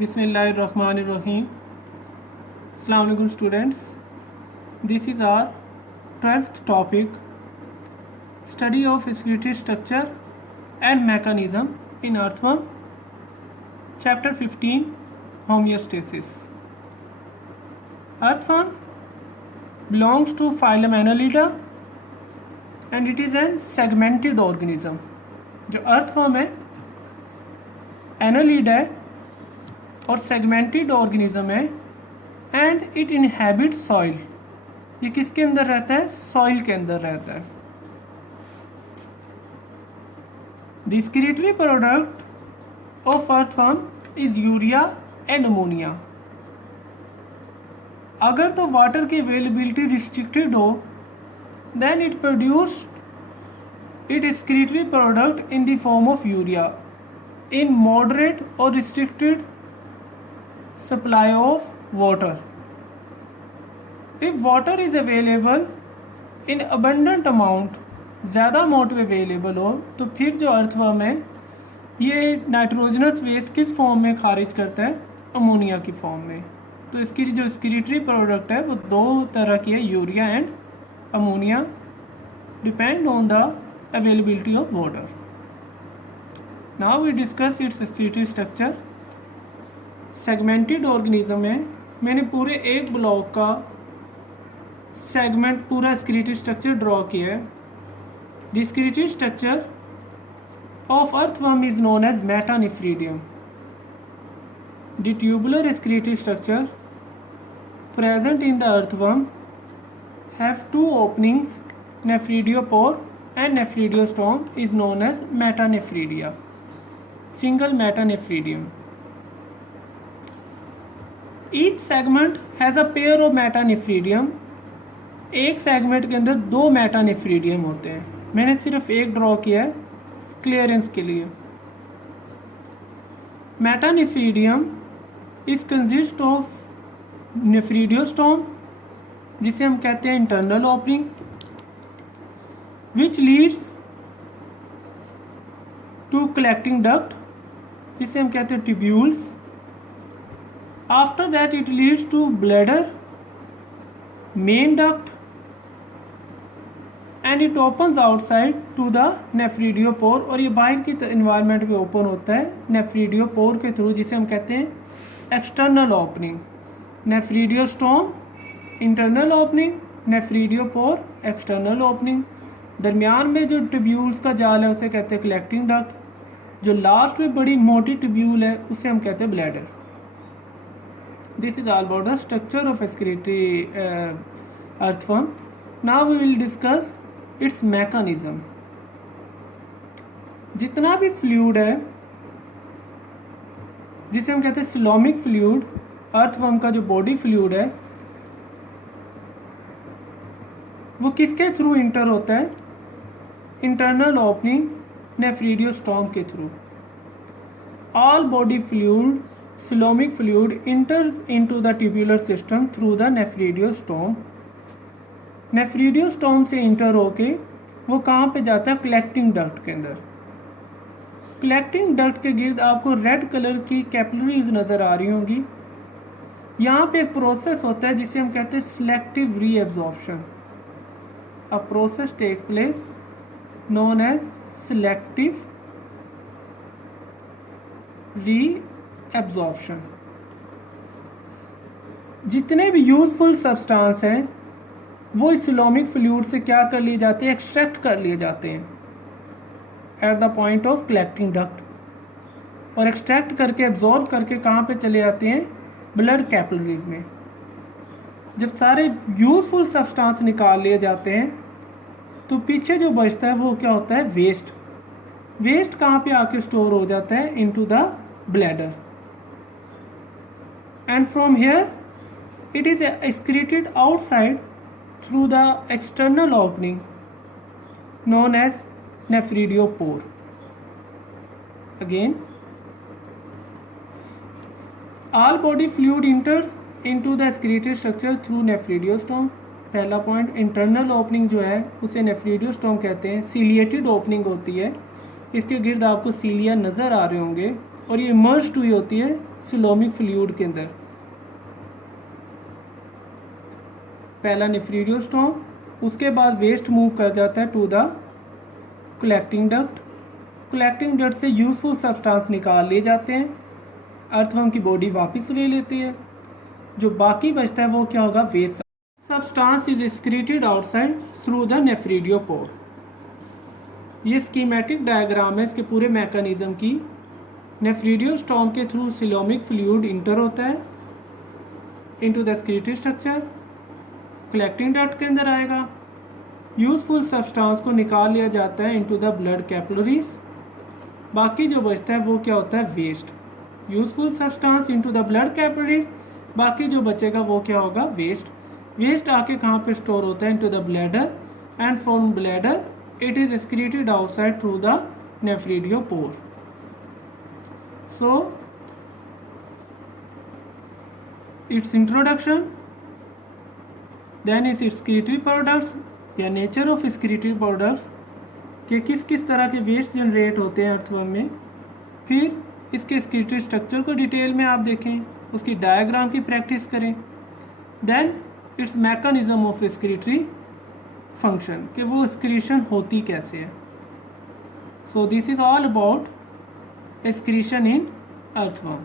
Bismillahirrahmanirrahim. Assalamu alaikum students. This is our 12th topic, study of excretory structure and mechanism in earthworm, chapter 15, homeostasis. Earthworm belongs to phylum Annelida and it is a segmented organism. जो earthworm है Annelida है और segmented organism है and it inhabit soil. ये किसके अंदर रहता है? सॉइल के अंदर रहता है. The excretory product of earthworm is urea and ammonia. अगर तो वाटर की अवेलेबिलिटी रिस्ट्रिक्टेड हो then it produce it excretory product in the form of urea. In moderate और restricted supply of water. If water is available in abundant amount, ज़्यादा amount में available हो तो फिर जो अर्थवर्म है ये नाइट्रोजनस वेस्ट किस फॉर्म में खारिज करता है? अमोनिया की फॉर्म में. तो इसकी जो एक्सक्रीटरी प्रोडक्ट है वो दो तरह की है, urea and ammonia, depend on the availability of water. Now we discuss its excretory structure. Segmented organism है. मैंने पूरे एक ब्लॉक का सेगमेंट पूरा एक्सक्रीटरी स्ट्रक्चर ड्रॉ किया है. The excretory structure of earthworm is known as metanephridium. The tubular excretory structure present in the earthworm have two openings, nephridiopore and nephridiostome is known as metanephridia, single metanephridium. Each segment has a pair of metanephridium. एक segment के अंदर दो मेटानेफ्रीडियम होते हैं. मैंने सिर्फ एक draw किया है क्लियरेंस के लिए. Metanephridium is consist of nephridiostome, जिसे हम कहते हैं internal opening, which leads to collecting duct, जिसे हम कहते हैं tubules. After that it leads to bladder, main duct, and it opens outside to the nephridiopore. और ये बाहर की इन्वायरमेंट में ओपन होता है नेफ्रीडियोपोर के थ्रू, जिसे हम कहते हैं external opening. Nephridiostome internal opening, nephridiopore external opening. दरमियान में जो ट्यूब्यूल्स का जाल है उसे कहते हैं कलेक्टिंग डक्ट. जो लास्ट में बड़ी मोटी ट्यूब्यूल है उसे हम कहते हैं bladder. This is all about the structure of excretory earthworm. Now we will discuss its mechanism. जितना भी फ्लूइड है जिसे हम कहते हैं सिलोमिक फ्लूइड, अर्थवर्म का जो बॉडी फ्लूइड है वो किसके थ्रू इंटर होता है? इंटरनल ओपनिंग नेफ्रीडियोस्टोम के through. All body fluid Coelomic fluid enters into the tubular system through the nephridiostome. नेफ्रीडियोस्टोम से इंटर होके वो कहाँ पे जाता है? कलेक्टिंग डक्ट के अंदर. कलेक्टिंग डक्ट के गिर्द आपको रेड कलर की कैपिलरीज नज़र आ रही होंगी. यहाँ पे एक प्रोसेस होता है जिसे हम कहते हैं selective reabsorption. A process takes place known as selective absorption. जितने भी यूजफुल सब्सटेंस हैं वो इस सिलोमिक फ्लूइड से क्या कर लिए जाते हैं? एक्सट्रैक्ट कर लिए जाते हैं at the point of collecting duct, और एक्सट्रैक्ट करके एब्जॉर्ब करके कहाँ पे चले जाते हैं? ब्लड कैपिलरीज में. जब सारे यूजफुल सब्सटेंस निकाल लिए जाते हैं तो पीछे जो बचता है वो क्या होता है? वेस्ट. वेस्ट कहाँ पे आके स्टोर हो जाता है? Into the bladder. And from here it is excreted outside through the external opening known as nephridiopore. Again, all body fluid enters into the excretory structure through nephridiostome. पहला point, internal opening जो है उसे नेफ्रीडियोस्टोम कहते हैं. Ciliated opening होती है. इसके गिर्द आपको सीलिया नज़र आ रहे होंगे. और ये इमर्स्ड हुई होती है सिलोमिक फ्लूइड के अंदर। पहला नेफ्रिडियोस्टोम, उसके बाद वेस्ट मूव कर जाता है to the collecting duct. Collecting duct से यूजफुल सब्सटेंस निकाल लिए जाते हैं, अर्थवर्म की बॉडी वापस ले लेती है। जो बाकी बचता है वो क्या होगा, waste substance is excreted outside through the nephridiopore. ये स्कीमेटिक डायग्राम है इसके पूरे मैकेनिज्म की। नेफ्रिडियोस्टोम के थ्रू सिलोमिक फ्लूइड इंटर होता है into the excretory structure, collecting duct के अंदर आएगा। यूजफुल सब्सटेंस को निकाल लिया जाता है इनटू द ब्लड कैपिलरीज। बाकी जो बचता है वो क्या होता है, waste. Useful substance into the blood capillaries, बाकी जो बचेगा वो क्या होगा, वेस्ट। वेस्ट आके कहाँ पे स्टोर होता है, into the bladder, and from bladder it is excreted outside through the nephridiopore. So its introduction, then its excretory products या nature of excretory products कि किस किस तरह के वेस्ट जनरेट होते हैं अर्थवर्म में। फिर इसके excretory स्ट्रक्चर को डिटेल में आप देखें, उसकी डायग्राम की प्रैक्टिस करें। Then its mechanism of excretory function कि वो एक्सक्रीशन होती कैसे है। So this is all about excretion in earthworm.